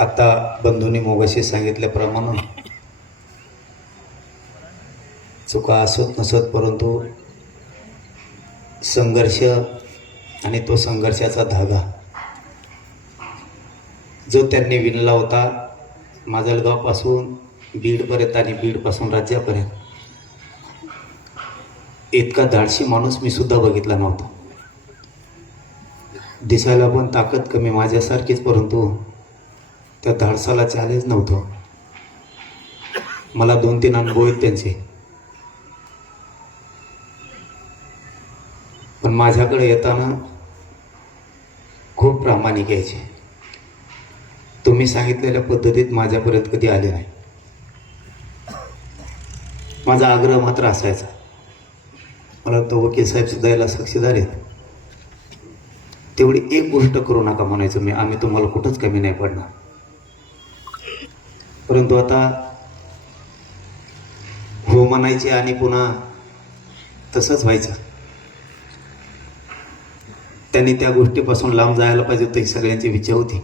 आता बंधूंनी मोगाशी सांगितल्याप्रमाणे चुका असत नसत परंतु संघर्ष आणि तो संघर्षाचा धागा. जो त्यांनी विणला होता माजलगावपासून बीडपर्यंत आणि बीडपासून राज्यापर्यंत. इतका धाडशी माणूस मी सुद्धा बघितला नव्हता. दिसायला पण ताकद कमी माझ्यासारखीच परंतु त्या धाडसाला चॅलेंज नव्हतं. मला दोन तीन अनुभव आहेत त्यांचे. पण माझ्याकडे येताना खूप प्रामाणिक यायचे. तुम्ही सांगितलेल्या पद्धतीत माझ्यापर्यंत कधी आले नाही. माझा आग्रह मात्र असायचा. मला तो वकील साहेब सुद्धा याला साक्षीदार आहेत. तेवढी एक गोष्ट करू नका म्हणायचं मी. आम्ही तुम्हाला कुठंच कमी नाही पडणार. परंतु आता हो म्हणायचे आणि पुन्हा तसंच व्हायचं. त्यांनी त्या गोष्टीपासून लांब जायला पाहिजे होतं ही सगळ्यांची इच्छा होती.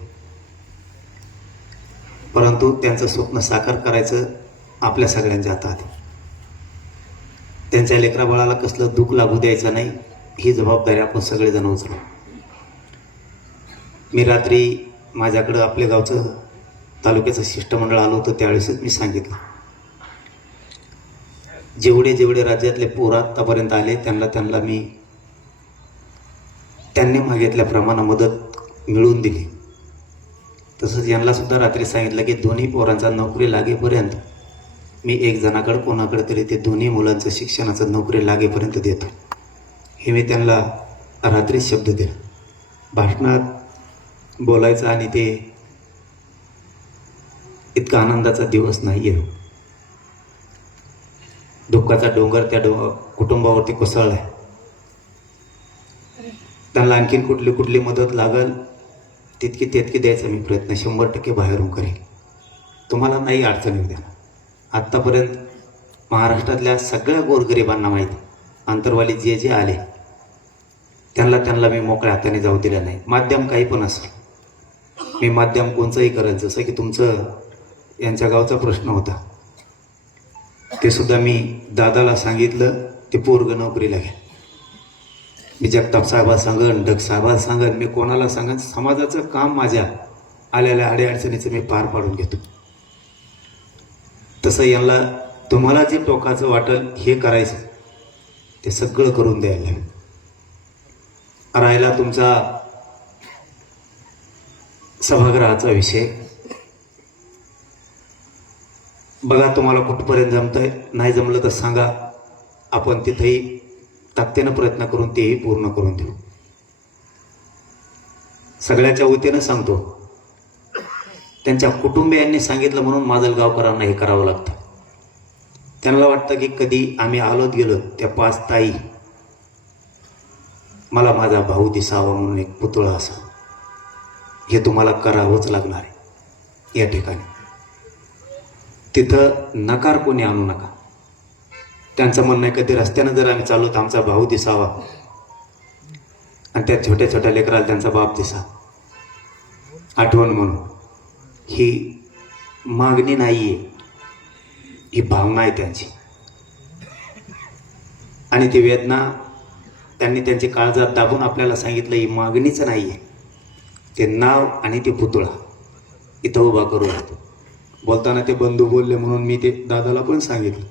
परंतु त्यांचं स्वप्न साकार करायचं आपल्या सगळ्यांच्या हातात त्यांच्या लेकराबाळाला कसलं दुःख लागू द्यायचं नाही ही जबाबदारी आपण सगळेजण उचलू. मी रात्री माझ्याकडं आपल्या गावचं तालुक्याचं शिष्टमंडळ आलं होतं त्यावेळेसच मी सांगितलं. जेवढे जेवढे राज्यातले पोर आत्तापर्यंत आले त्यांना त्यांना मी त्यांनी मागितल्याप्रमाणे मदत मिळवून दिली. तसंच यांनासुद्धा रात्री सांगितलं की दोन्ही पोरांचा नोकरी लागेपर्यंत मी एक जणाकडं कोणाकडे तरी ते दोन्ही मुलांचं शिक्षणाचं नोकरी लागेपर्यंत देतो. हे मी त्यांना रात्री शब्द दिला. भाषणात बोलायचं आणि ते इतका आनंदाचा दिवस नाही आहे दुःखाचा डोंगर त्या डो कुटुंबावरती कोसळला आहे त्यांना आणखीन कुठली कुठली मदत लागल? तितकी तितकी द्यायचा मी प्रयत्न शंभर टक्के बाहेरून करेल. तुम्हाला नाही अडचण येऊ द्या आत्तापर्यंत महाराष्ट्रातल्या सगळ्या गोरगरिबांना माहीत अंतरवाली जे जे आले त्यांना त्यांना मी मोकळ्या हाताने जाऊ दिलं नाही. माध्यम काही पण असेल मी माध्यम कोणचंही करेल जसं की तुमचं यांच्या गावचा प्रश्न होता. ते सुद्धा मी दादाला सांगितलं ते पोरग नोकरीला घ्या मी जगताप साहेबा सांगन डग साहेबा सांगन मी कोणाला सांगन समाजाचं काम माझ्या आलेल्या अडीअडचणीचं मी पार पाडून घेतो. तसं यांना तुम्हाला जे टोकाचं वाटेल हे करायचं. ते सगळं करून द्यायला राहिला तुमचा सभागृहाचा विषय. बघा तुम्हाला कुठपर्यंत जमतंय. नाही जमलं तर सांगा. आपण तिथेही ताकदीनं प्रयत्न करून तेही पूर्ण करून देऊ. सगळ्याच्या वतीनं सांगतो. त्यांच्या कुटुंबियांनी सांगितलं म्हणून माझं गावकरांना हे करावं लागतं. त्यांना वाटतं की कधी आम्ही आलोत गेलो त्या पाच ताई. मला माझा भाऊ दिसावा म्हणून एक पुतळा असा. हे तुम्हाला करावंच लागणार आहे. या ठिकाणी. तिथं नकार कोणी आणू नका. त्यांचं म्हणणं आहे कधी रस्त्यानं जर आम्ही चाललो तर आमचा भाऊ दिसावा. आणि त्या छोट्या छोट्या लेकराला त्यांचा बाप दिसा. आठवण म्हणून. ही मागणी नाही आहे ही भावना आहे त्यांची. आणि ती वेदना त्यांनी त्यांची काळजात दाबून आपल्याला सांगितलं ही मागणीच नाही आहे ते नाव आणि ते पुतळा इथं उभा करू लागतो बोलताना ते बंधू बोलले म्हणून मी ते दादाला पण सांगितलं.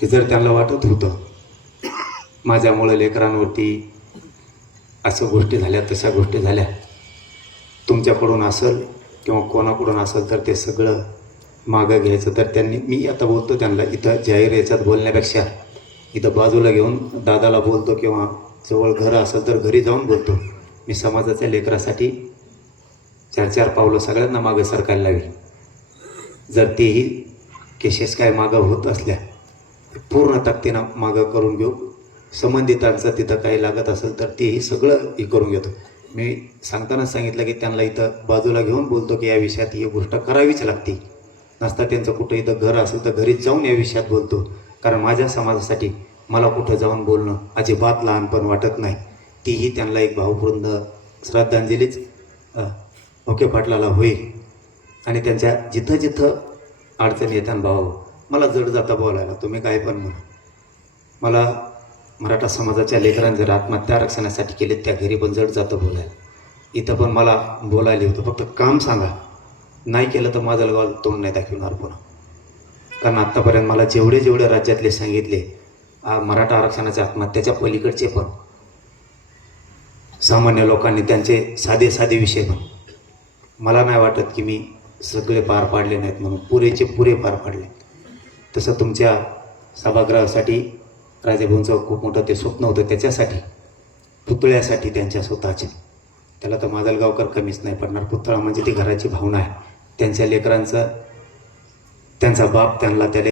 की जर त्यांना वाटत होतं माझ्यामुळे लेकरांवरती असं गोष्टी झाल्या तशा गोष्टी झाल्या तुमच्याकडून असेल किंवा कोणाकडून असेल तर ते सगळं मागं घ्यायचं. तर त्यांनी मी आता बोलतो त्यांना इथं जाहीर याच्यात बोलण्यापेक्षा इथं बाजूला घेऊन दादाला बोलतो किंवा जवळ घरं असेल तर घरी जाऊन बोलतो. मी समाजाच्या लेकरासाठी चार चार पावलं सगळ्यांना मागं सरकायला लावी. जर तेही केसेस काय मागं होत असल्या पूर्ण ताकदीनं मागं करून घेऊ. संबंधितांचं तिथं काही लागत असेल तर तेही सगळं हे करून घेतो. मी सांगतानाच सांगितलं की त्यांना इथं बाजूला घेऊन बोलतो की या विषयात ही गोष्ट करावीच लागते. नसता त्यांचं कुठं इथं घर असेल तर घरीच जाऊन या विषयात बोलतो. कारण माझ्या समाजासाठी मला कुठं जाऊन बोलणं अजिबात लहानपण वाटत नाही. तीही त्यांना एक भावपूर्ण श्रद्धांजलीच अ, ओके पाटलाला होईल. आणि त्यांच्या जिथं जिथं अडचणी येतात भाऊ मला जड जाता बोलायला तुम्ही काय पण म्हणा. मला मराठा समाजाच्या लेकरांनी जर आत्महत्या आरक्षणासाठी केले त्या घरी पण जड जातं बोलायला. इथं पण मला बोलायला होतं फक्त काम सांगा. नाही केलं तर माझं गाव तोंड नाही दाखवणार पुन्हा. कारण आत्तापर्यंत मला जेवढे जेवढे राज्यातले सांगितले मराठा आरक्षणाच्या आत्महत्याच्या पलीकडचे पण सामान्य लोकांनी त्यांचे साधे साधे विषय पण. मला नाही वाटत की मी सगळे पार पाडले नाहीत म्हणून पुरेचे पुरे पार पाडले. तसं तुमच्या सभागृहासाठी राजेभाऊंचं खूप मोठं ते स्वप्न होतं त्याच्यासाठी पुतळ्यासाठी त्यांच्या स्वतःचे. त्याला तर माजलगावकर कमीच नाही पडणार. पुतळा म्हणजे ती घराची भावना आहे. त्यांच्या लेकरांचं त्यांचा बाप त्यांना त्या